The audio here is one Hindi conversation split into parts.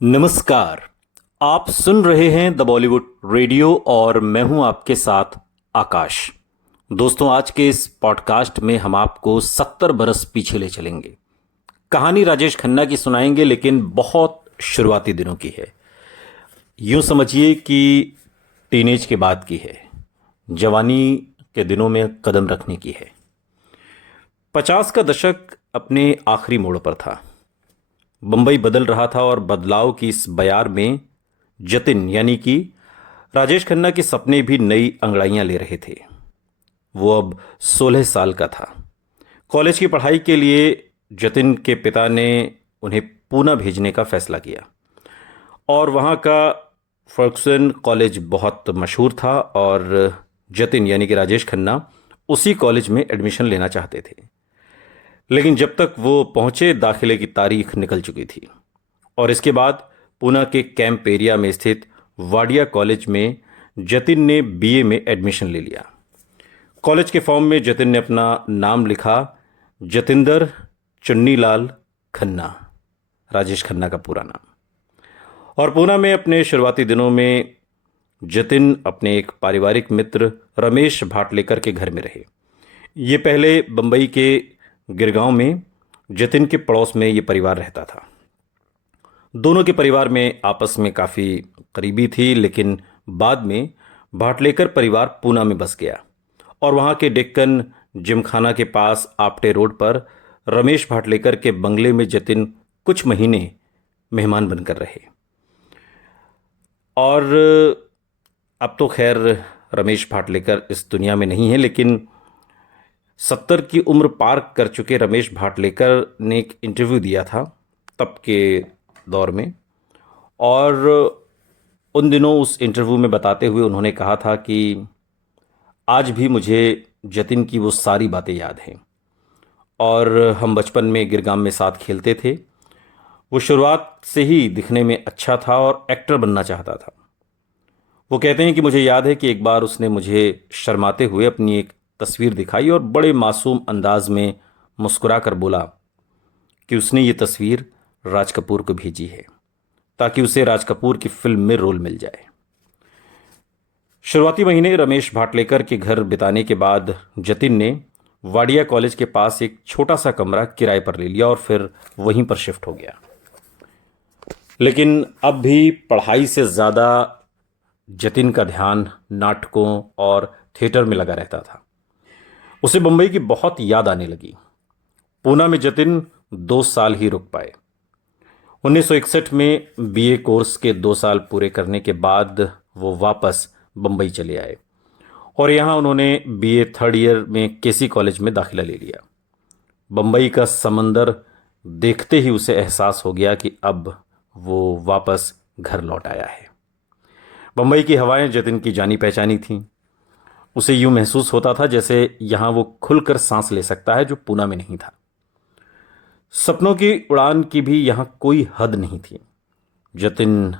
नमस्कार। आप सुन रहे हैं द बॉलीवुड रेडियो और मैं हूं आपके साथ आकाश। दोस्तों, आज के इस पॉडकास्ट में हम आपको 70 बरस पीछे ले चलेंगे। कहानी राजेश खन्ना की सुनाएंगे, लेकिन बहुत शुरुआती दिनों की है। यूं समझिए कि टीनेज के बाद की है, जवानी के दिनों में कदम रखने की है। 50 का दशक अपने आखिरी मोड़ पर था। बंबई बदल रहा था और बदलाव की इस बयार में जतिन यानी कि राजेश खन्ना के सपने भी नई अंगड़ाइयां ले रहे थे। वो अब 16 साल का था। कॉलेज की पढ़ाई के लिए जतिन के पिता ने उन्हें पूना भेजने का फैसला किया और वहाँ का फर्गसन कॉलेज बहुत मशहूर था और जतिन यानी कि राजेश खन्ना उसी कॉलेज में एडमिशन लेना चाहते थे। लेकिन जब तक वो पहुंचे, दाखिले की तारीख निकल चुकी थी और इसके बाद पूना के कैंप एरिया में स्थित वाडिया कॉलेज में जतिन ने बीए में एडमिशन ले लिया। कॉलेज के फॉर्म में जतिन ने अपना नाम लिखा, जतिंदर चुन्नीलाल खन्ना, राजेश खन्ना का पूरा नाम। और पूना में अपने शुरुआती दिनों में जतिन अपने एक पारिवारिक मित्र रमेश भाटलेकर के घर में रहे। ये पहले बंबई के गिरगांव में जतिन के पड़ोस में ये परिवार रहता था। दोनों के परिवार में आपस में काफ़ी करीबी थी, लेकिन बाद में भाटलेकर परिवार पूना में बस गया और वहाँ के डेक्कन जिमखाना के पास आपटे रोड पर रमेश भाटलेकर के बंगले में जतिन कुछ महीने मेहमान बनकर रहे। और अब तो खैर रमेश भाटलेकर इस दुनिया में नहीं है, लेकिन 70 की उम्र पार कर चुके रमेश भाटलेकर ने एक इंटरव्यू दिया था तब के दौर में, और उन दिनों उस इंटरव्यू में बताते हुए उन्होंने कहा था कि आज भी मुझे जतिन की वो सारी बातें याद हैं और हम बचपन में गिरगांव में साथ खेलते थे। वो शुरुआत से ही दिखने में अच्छा था और एक्टर बनना चाहता था। वो कहते हैं कि मुझे याद है कि एक बार उसने मुझे शर्माते हुए अपनी एक तस्वीर दिखाई और बड़े मासूम अंदाज में मुस्कुरा कर बोला कि उसने ये तस्वीर राज कपूर को भेजी है ताकि उसे राज कपूर की फिल्म में रोल मिल जाए। शुरुआती महीने रमेश भाटलेकर के घर बिताने के बाद जतिन ने वाडिया कॉलेज के पास एक छोटा सा कमरा किराए पर ले लिया और फिर वहीं पर शिफ्ट हो गया। लेकिन अब भी पढ़ाई से ज़्यादा जतिन का ध्यान नाटकों और थिएटर में लगा रहता था। उसे बंबई की बहुत याद आने लगी। पूना में जतिन 2 साल ही रुक पाए। 1961 में बीए कोर्स के 2 साल पूरे करने के बाद वो वापस बंबई चले आए और यहाँ उन्होंने बीए थर्ड ईयर में केसी कॉलेज में दाखिला ले लिया। बंबई का समंदर देखते ही उसे एहसास हो गया कि अब वो वापस घर लौट आया है। बंबई की हवाएं जतिन की जानी पहचानी थीं। उसे यूं महसूस होता था जैसे यहाँ वो खुलकर सांस ले सकता है, जो पूना में नहीं था। सपनों की उड़ान की भी यहाँ कोई हद नहीं थी। जतिन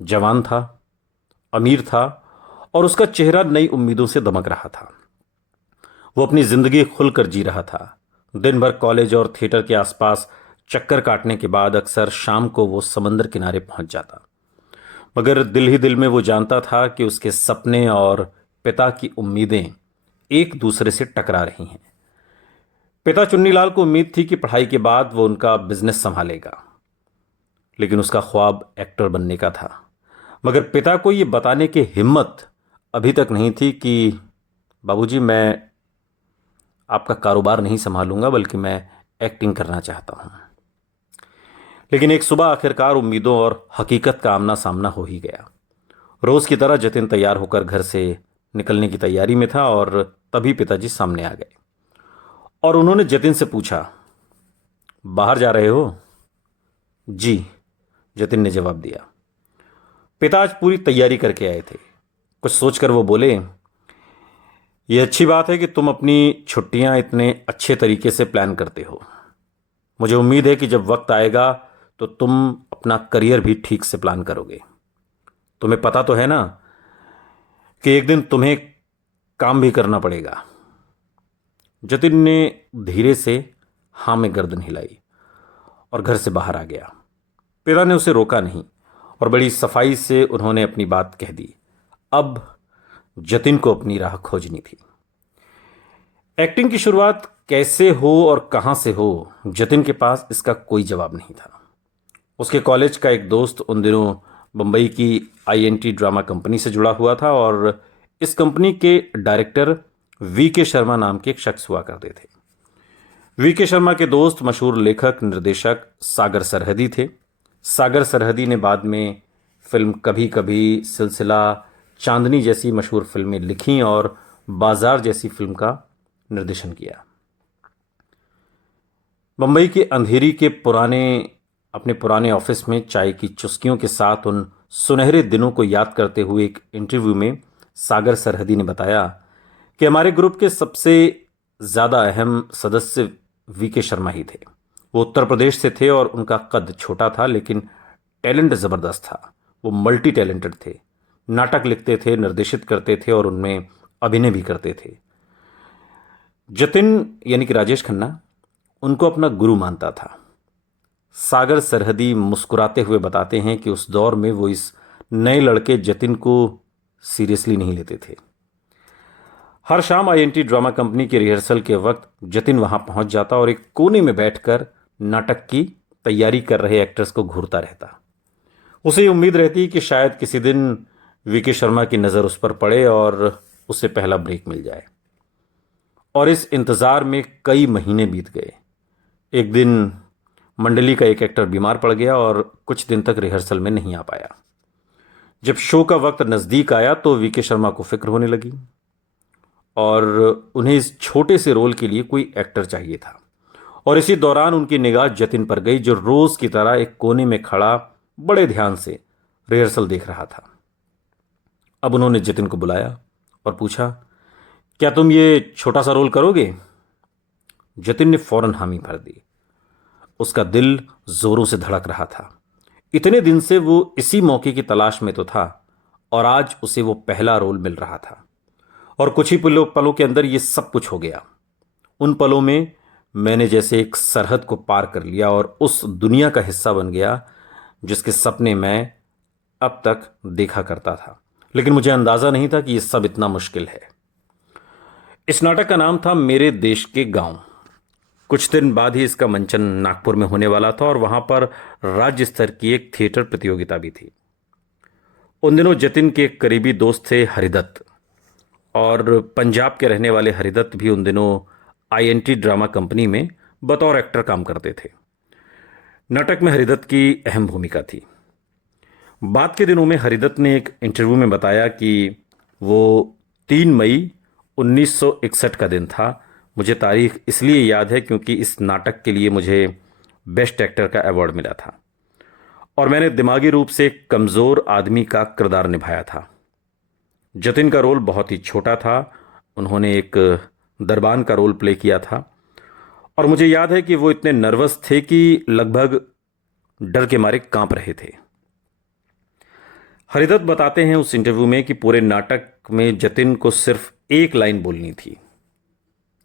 जवान था, अमीर था और उसका चेहरा नई उम्मीदों से दमक रहा था। वो अपनी जिंदगी खुलकर जी रहा था। दिन भर कॉलेज और थिएटर के आसपास चक्कर काटने के बाद अक्सर शाम को वो समंदर किनारे पहुंच जाता, मगर दिल ही दिल में वो जानता था कि उसके सपने और पिता की उम्मीदें एक दूसरे से टकरा रही हैं। पिता चुन्नीलाल को उम्मीद थी कि पढ़ाई के बाद वो उनका बिजनेस संभालेगा, लेकिन उसका ख्वाब एक्टर बनने का था। मगर पिता को ये बताने की हिम्मत अभी तक नहीं थी कि बाबूजी, मैं आपका कारोबार नहीं संभालूंगा, बल्कि मैं एक्टिंग करना चाहता हूं। लेकिन एक सुबह आखिरकार उम्मीदों और हकीकत का आमना सामना हो ही गया। रोज की तरह जतिन तैयार होकर घर से निकलने की तैयारी में था और तभी पिताजी सामने आ गए और उन्होंने जतिन से पूछा, बाहर जा रहे हो? जी, जतिन ने जवाब दिया। पिता आज पूरी तैयारी करके आए थे। कुछ सोचकर वो बोले, ये अच्छी बात है कि तुम अपनी छुट्टियां इतने अच्छे तरीके से प्लान करते हो। मुझे उम्मीद है कि जब वक्त आएगा तो तुम अपना करियर भी ठीक से प्लान करोगे। तुम्हें पता तो है ना कि एक दिन तुम्हें काम भी करना पड़ेगा। जतिन ने धीरे से हाँ में गर्दन हिलाई और घर से बाहर आ गया। पिता ने उसे रोका नहीं और बड़ी सफाई से उन्होंने अपनी बात कह दी। अब जतिन को अपनी राह खोजनी थी। एक्टिंग की शुरुआत कैसे हो और कहां से हो, जतिन के पास इसका कोई जवाब नहीं था। उसके कॉलेज का एक दोस्त उन दिनों बंबई की आईएनटी ड्रामा कंपनी से जुड़ा हुआ था और इस कंपनी के डायरेक्टर वीके शर्मा नाम के एक शख्स हुआ करते थे। वीके शर्मा के दोस्त मशहूर लेखक निर्देशक सागर सरहदी थे। सागर सरहदी ने बाद में फिल्म कभी कभी, सिलसिला, चांदनी जैसी मशहूर फिल्में लिखीं और बाजार जैसी फिल्म का निर्देशन किया। बंबई के अंधेरी के अपने पुराने ऑफिस में चाय की चुस्कियों के साथ उन सुनहरे दिनों को याद करते हुए एक इंटरव्यू में सागर सरहदी ने बताया कि हमारे ग्रुप के सबसे ज़्यादा अहम सदस्य वीके शर्मा ही थे। वो उत्तर प्रदेश से थे और उनका कद छोटा था, लेकिन टैलेंट ज़बरदस्त था। वो मल्टी टैलेंटेड थे। नाटक लिखते थे, निर्देशित करते थे और उनमें अभिनय भी करते थे। जतिन यानी कि राजेश खन्ना उनको अपना गुरु मानता था। सागर सरहदी मुस्कुराते हुए बताते हैं कि उस दौर में वो इस नए लड़के जतिन को सीरियसली नहीं लेते थे। हर शाम आईएनटी ड्रामा कंपनी के रिहर्सल के वक्त जतिन वहां पहुंच जाता और एक कोने में बैठकर नाटक की तैयारी कर रहे एक्टर्स को घूरता रहता। उसे उम्मीद रहती कि शायद किसी दिन वीके शर्मा की नज़र उस पर पड़े और उसे पहला ब्रेक मिल जाए। और इस इंतज़ार में कई महीने बीत गए। एक दिन मंडली का एक एक्टर बीमार पड़ गया और कुछ दिन तक रिहर्सल में नहीं आ पाया। जब शो का वक्त नज़दीक आया तो वीके शर्मा को फिक्र होने लगी और उन्हें इस छोटे से रोल के लिए कोई एक्टर चाहिए था। और इसी दौरान उनकी निगाह जतिन पर गई, जो रोज की तरह एक कोने में खड़ा बड़े ध्यान से रिहर्सल देख रहा था। अब उन्होंने जतिन को बुलाया और पूछा, क्या तुम ये छोटा सा रोल करोगे? जतिन ने फौरन हामी भर दी। उसका दिल जोरों से धड़क रहा था। इतने दिन से वो इसी मौके की तलाश में तो था और आज उसे वो पहला रोल मिल रहा था। और कुछ ही पलों के अंदर ये सब कुछ हो गया। उन पलों में मैंने जैसे एक सरहद को पार कर लिया और उस दुनिया का हिस्सा बन गया जिसके सपने मैं अब तक देखा करता था, लेकिन मुझे अंदाजा नहीं था कि ये सब इतना मुश्किल है। इस नाटक का नाम था मेरे देश के गांव। कुछ दिन बाद ही इसका मंचन नागपुर में होने वाला था और वहां पर राज्य स्तर की एक थिएटर प्रतियोगिता भी थी। उन दिनों जतिन के एक करीबी दोस्त थे हरिदत्त, और पंजाब के रहने वाले हरिदत्त भी उन दिनों आईएनटी ड्रामा कंपनी में बतौर एक्टर काम करते थे। नाटक में हरिदत्त की अहम भूमिका थी। बाद के दिनों में हरिदत्त ने एक इंटरव्यू में बताया कि वो 3 मई 1961 का दिन था। मुझे तारीख इसलिए याद है क्योंकि इस नाटक के लिए मुझे बेस्ट एक्टर का अवार्ड मिला था और मैंने दिमागी रूप से एक कमज़ोर आदमी का किरदार निभाया था। जतिन का रोल बहुत ही छोटा था। उन्होंने एक दरबान का रोल प्ले किया था और मुझे याद है कि वो इतने नर्वस थे कि लगभग डर के मारे कांप रहे थे। हरिदत्त बताते हैं उस इंटरव्यू में कि पूरे नाटक में जतिन को सिर्फ एक लाइन बोलनी थी,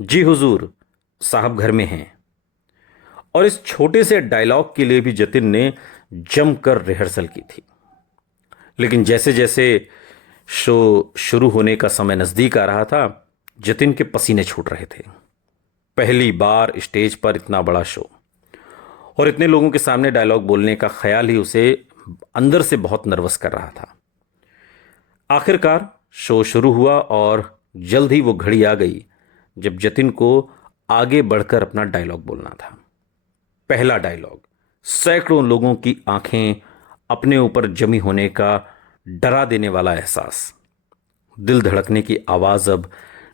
जी हुजूर, साहब घर में हैं। और इस छोटे से डायलॉग के लिए भी जतिन ने जमकर रिहर्सल की थी। लेकिन जैसे जैसे शो शुरू होने का समय नज़दीक आ रहा था, जतिन के पसीने छूट रहे थे। पहली बार स्टेज पर इतना बड़ा शो और इतने लोगों के सामने डायलॉग बोलने का ख्याल ही उसे अंदर से बहुत नर्वस कर रहा था। आखिरकार शो शुरू हुआ और जल्द ही वो घड़ी आ गई जब जतिन को आगे बढ़कर अपना डायलॉग बोलना था। पहला डायलॉग, सैकड़ों लोगों की आंखें अपने ऊपर जमी होने का डरा देने वाला एहसास, दिल धड़कने की आवाज अब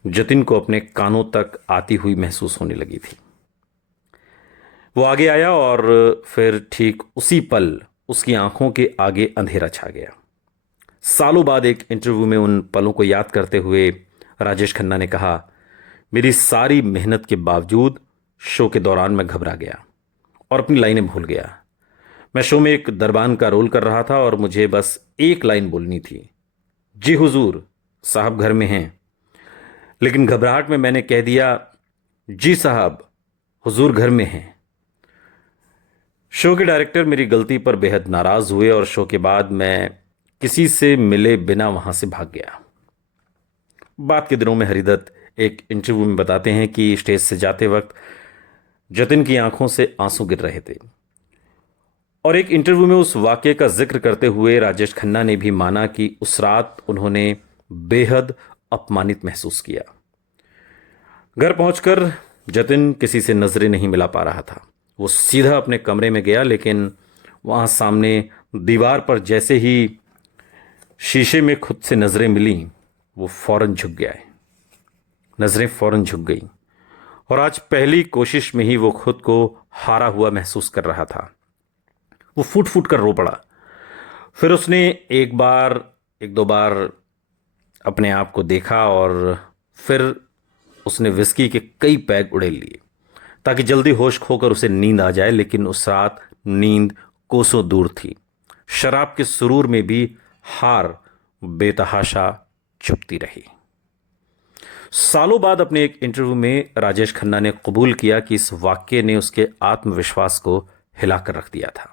जतिन को अपने कानों तक आती हुई महसूस होने लगी थी। वो आगे आया और फिर ठीक उसी पल उसकी आंखों के आगे अंधेरा छा गया। सालों बाद एक इंटरव्यू में उन पलों को याद करते हुए राजेश खन्ना ने कहा, मेरी सारी मेहनत के बावजूद शो के दौरान मैं घबरा गया और अपनी लाइनें भूल गया। मैं शो में एक दरबान का रोल कर रहा था और मुझे बस एक लाइन बोलनी थी, जी हुजूर, साहब घर में हैं। लेकिन घबराहट में मैंने कह दिया, जी साहब, हुजूर घर में हैं। शो के डायरेक्टर मेरी गलती पर बेहद नाराज हुए और शो के बाद मैं किसी से मिले बिना वहां से भाग गया। बाद के दिनों में हरिदत्त एक इंटरव्यू में बताते हैं कि स्टेज से जाते वक्त जतिन की आंखों से आंसू गिर रहे थे। और एक इंटरव्यू में उस वाकये का जिक्र करते हुए राजेश खन्ना ने भी माना कि उस रात उन्होंने बेहद अपमानित महसूस किया। घर पहुंचकर जतिन किसी से नजरें नहीं मिला पा रहा था। वो सीधा अपने कमरे में गया, लेकिन वहां सामने दीवार पर जैसे ही शीशे में खुद से नजरें मिली, वो फौरन झुक गया। नजरें फौरन झुक गई और आज पहली कोशिश में ही वो खुद को हारा हुआ महसूस कर रहा था। वो फूट फूट कर रो पड़ा। फिर उसने एक दो बार अपने आप को देखा और फिर उसने विस्की के कई पैग उड़ेल लिए ताकि जल्दी होश खोकर उसे नींद आ जाए। लेकिन उस रात नींद कोसों दूर थी। शराब के सुरूर में भी हार बेतहाशा चुपती रही। सालों बाद अपने एक इंटरव्यू में राजेश खन्ना ने कबूल किया कि इस वाक्य ने उसके आत्मविश्वास को हिलाकर रख दिया था।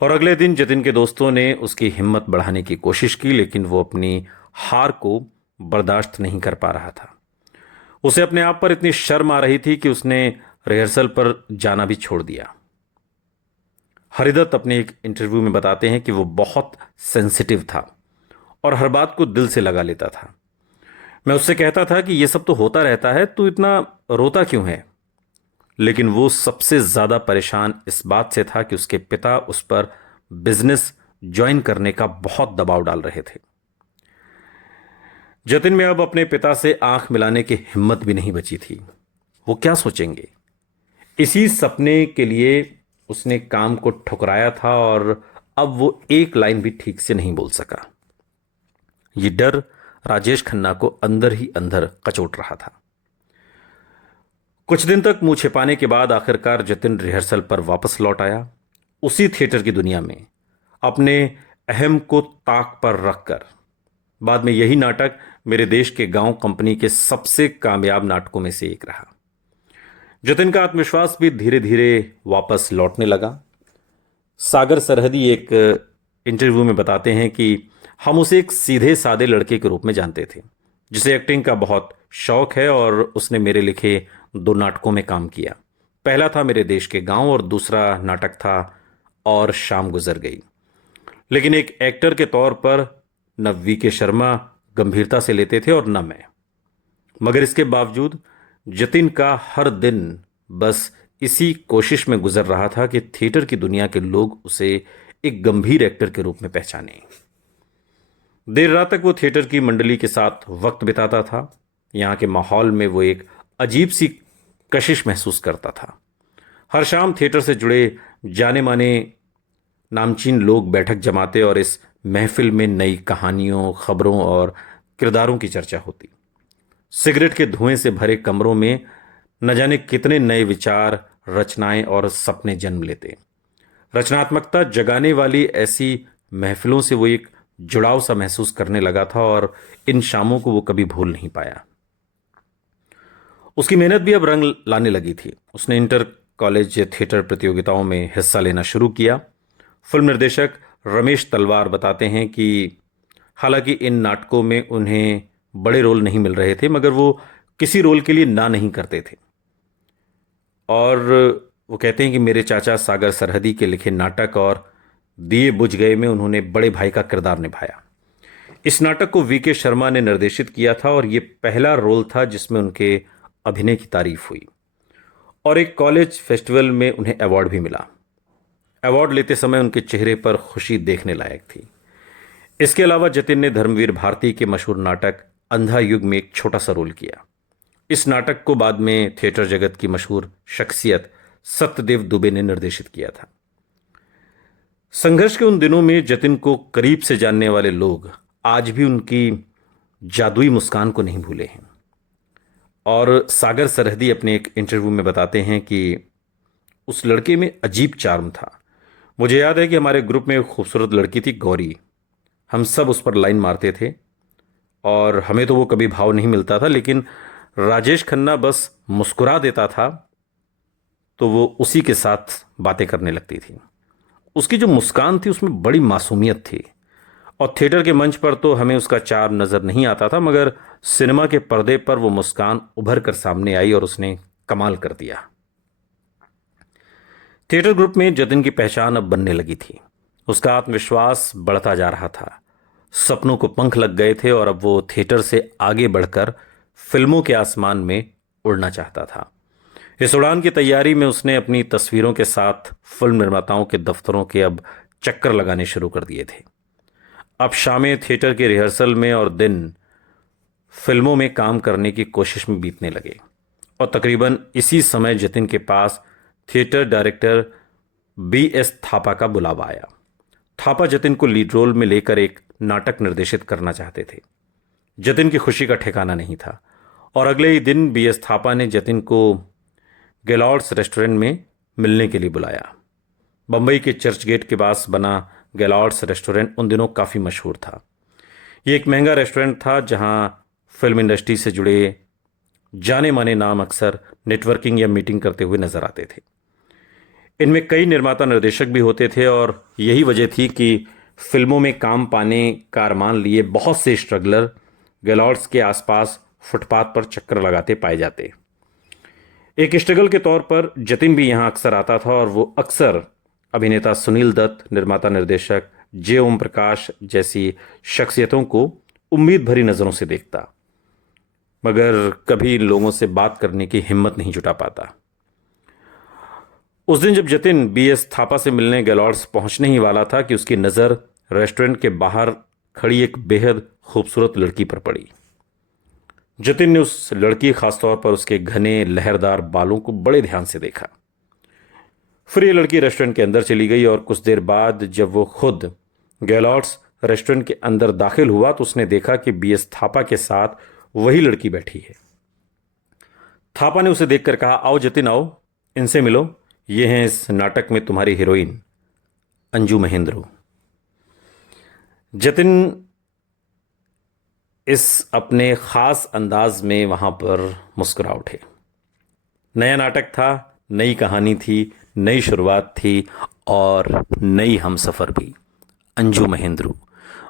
और अगले दिन जतिन के दोस्तों ने उसकी हिम्मत बढ़ाने की कोशिश की, लेकिन वो अपनी हार को बर्दाश्त नहीं कर पा रहा था। उसे अपने आप पर इतनी शर्म आ रही थी कि उसने रिहर्सल पर जाना भी छोड़ दिया। हरिदत्त अपने एक इंटरव्यू में बताते हैं कि वो बहुत सेंसिटिव था और हर बात को दिल से लगा लेता था। मैं उससे कहता था कि ये सब तो होता रहता है, तू इतना रोता क्यों है? लेकिन वो सबसे ज्यादा परेशान इस बात से था कि उसके पिता उस पर बिजनेस ज्वाइन करने का बहुत दबाव डाल रहे थे। जतिन में अब अपने पिता से आंख मिलाने की हिम्मत भी नहीं बची थी। वो क्या सोचेंगे? इसी सपने के लिए उसने काम को ठुकराया था और अब वो एक लाइन भी ठीक से नहीं बोल सका। ये डर राजेश खन्ना को अंदर ही अंदर कचोट रहा था। कुछ दिन तक मुंह छिपाने के बाद आखिरकार जतिन रिहर्सल पर वापस लौट आया, उसी थिएटर की दुनिया में, अपने अहम को ताक पर रखकर। बाद में यही नाटक मेरे देश के गांव कंपनी के सबसे कामयाब नाटकों में से एक रहा। जतिन का आत्मविश्वास भी धीरे धीरे वापस लौटने लगा। सागर सरहदी एक इंटरव्यू में बताते हैं कि हम उसे एक सीधे सादे लड़के के रूप में जानते थे, जिसे एक्टिंग का बहुत शौक है, और उसने मेरे लिखे 2 नाटकों में काम किया। पहला था मेरे देश के गांव और दूसरा नाटक था और शाम गुजर गई। लेकिन एक एक्टर के तौर पर न वीके शर्मा गंभीरता से लेते थे और न मैं। मगर इसके बावजूद जतिन का हर दिन बस इसी कोशिश में गुजर रहा था कि थिएटर की दुनिया के लोग उसे एक गंभीर एक्टर के रूप में पहचाने। देर रात तक वो थिएटर की मंडली के साथ वक्त बिताता था। यहाँ के माहौल में वो एक अजीब सी कशिश महसूस करता था। हर शाम थिएटर से जुड़े जाने माने नामचीन लोग बैठक जमाते और इस महफिल में नई कहानियों, खबरों और किरदारों की चर्चा होती। सिगरेट के धुएं से भरे कमरों में न जाने कितने नए विचार, रचनाएं और सपने जन्म लेते। रचनात्मकता जगाने वाली ऐसी महफिलों से वो एक जुड़ाव सा महसूस करने लगा था और इन शामों को वो कभी भूल नहीं पाया। उसकी मेहनत भी अब रंग लाने लगी थी। उसने इंटर कॉलेज थिएटर प्रतियोगिताओं में हिस्सा लेना शुरू किया। फिल्म निर्देशक रमेश तलवार बताते हैं कि हालांकि इन नाटकों में उन्हें बड़े रोल नहीं मिल रहे थे, मगर वो किसी रोल के लिए ना नहीं करते थे। और वो कहते हैं कि मेरे चाचा सागर सरहदी के लिखे नाटक और दिए बुझ गए में उन्होंने बड़े भाई का किरदार निभाया। इस नाटक को वीके शर्मा ने निर्देशित किया था और ये पहला रोल था जिसमें उनके अभिनय की तारीफ हुई। और एक कॉलेज फेस्टिवल में उन्हें अवार्ड भी मिला। अवार्ड लेते समय उनके चेहरे पर खुशी देखने लायक थी। इसके अलावा जतिन ने धर्मवीर भारती के मशहूर नाटक अंधा युग में एक छोटा सा रोल किया। इस नाटक को बाद में थिएटर जगत की मशहूर शख्सियत सत्यदेव दुबे ने निर्देशित किया था। संघर्ष के उन दिनों में जतिन को करीब से जानने वाले लोग आज भी उनकी जादुई मुस्कान को नहीं भूले हैं। और सागर सरहदी अपने एक इंटरव्यू में बताते हैं कि उस लड़के में अजीब चार्म था। मुझे याद है कि हमारे ग्रुप में एक खूबसूरत लड़की थी, गौरी। हम सब उस पर लाइन मारते थे और हमें तो वो कभी भाव नहीं मिलता था, लेकिन राजेश खन्ना बस मुस्कुरा देता था तो वो उसी के साथ बातें करने लगती थी। उसकी जो मुस्कान थी उसमें बड़ी मासूमियत थी, और थिएटर के मंच पर तो हमें उसका चार नजर नहीं आता था, मगर सिनेमा के पर्दे पर वो मुस्कान उभर कर सामने आई और उसने कमाल कर दिया। थिएटर ग्रुप में जतिन की पहचान अब बनने लगी थी। उसका आत्मविश्वास बढ़ता जा रहा था, सपनों को पंख लग गए थे और अब वो थिएटर से आगे बढ़कर फिल्मों के आसमान में उड़ना चाहता था। इस उड़ान की तैयारी में उसने अपनी तस्वीरों के साथ फिल्म निर्माताओं के दफ्तरों के अब चक्कर लगाने शुरू कर दिए थे। अब शामें थिएटर के रिहर्सल में और दिन फिल्मों में काम करने की कोशिश में बीतने लगे, और तकरीबन इसी समय जतिन के पास थिएटर डायरेक्टर BS थापा का बुलावा आया। थापा जतिन को लीड रोल में लेकर एक नाटक निर्देशित करना चाहते थे। जतिन की खुशी का ठिकाना नहीं था, और अगले ही दिन BS थापा ने जतिन को गैलॉर्ड्स रेस्टोरेंट में मिलने के लिए बुलाया। बंबई के चर्च गेट के पास बना गैलॉर्ड्स रेस्टोरेंट उन दिनों काफ़ी मशहूर था। ये एक महंगा रेस्टोरेंट था जहां फिल्म इंडस्ट्री से जुड़े जाने माने नाम अक्सर नेटवर्किंग या मीटिंग करते हुए नजर आते थे। इनमें कई निर्माता निर्देशक भी होते थे, और यही वजह थी कि फिल्मों में काम पाने का अरमान लिए बहुत से स्ट्रगलर गैलॉर्ड्स के आसपास फुटपाथ पर चक्कर लगाते पाए जाते। एक स्ट्रगल के तौर पर जतिन भी यहां अक्सर आता था, और वो अक्सर अभिनेता सुनील दत्त, निर्माता निर्देशक जे ओम प्रकाश जैसी शख्सियतों को उम्मीद भरी नजरों से देखता, मगर कभी इन लोगों से बात करने की हिम्मत नहीं जुटा पाता। उस दिन जब जतिन BS थापा से मिलने गैलॉर्ड्स पहुंचने ही वाला था कि उसकी नज़र रेस्टोरेंट के बाहर खड़ी एक बेहद खूबसूरत लड़की पर पड़ी। जतिन ने उस लड़की, खासतौर पर उसके घने लहरदार बालों को बड़े ध्यान से देखा। फिर ये लड़की रेस्टोरेंट के अंदर चली गई, और कुछ देर बाद जब वो खुद गैलॉर्ड्स रेस्टोरेंट के अंदर दाखिल हुआ तो उसने देखा कि BS थापा के साथ वही लड़की बैठी है। थापा ने उसे देखकर कहा, आओ जतिन आओ, इनसे मिलो, ये हैं इस नाटक में तुम्हारी हीरोइन अंजू महेंद्रू। जतिन इस अपने खास अंदाज में वहां पर मुस्कुरा उठे। नया नाटक था, नई कहानी थी, नई शुरुआत थी, और नई हमसफर भी। अंजू महेंद्रू,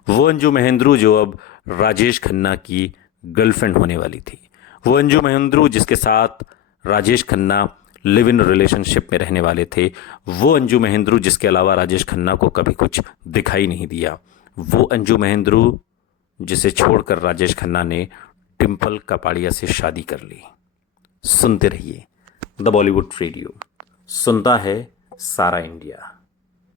वो अंजू महेंद्रू जो अब राजेश खन्ना की गर्लफ्रेंड होने वाली थी। वो अंजू महेंद्रू जिसके साथ Rajesh Khanna live in relationship में रहने वाले थे। वो अंजू महेंद्रू जिसके अलावा राजेश खन्ना को कभी कुछ दिखाई नहीं दिया। वो अंजू महेंद्रू जिसे छोड़कर राजेश खन्ना ने डिम्पल कपाड़िया से शादी कर ली। सुनते रहिए द बॉलीवुड रेडियो, सुनता है सारा इंडिया।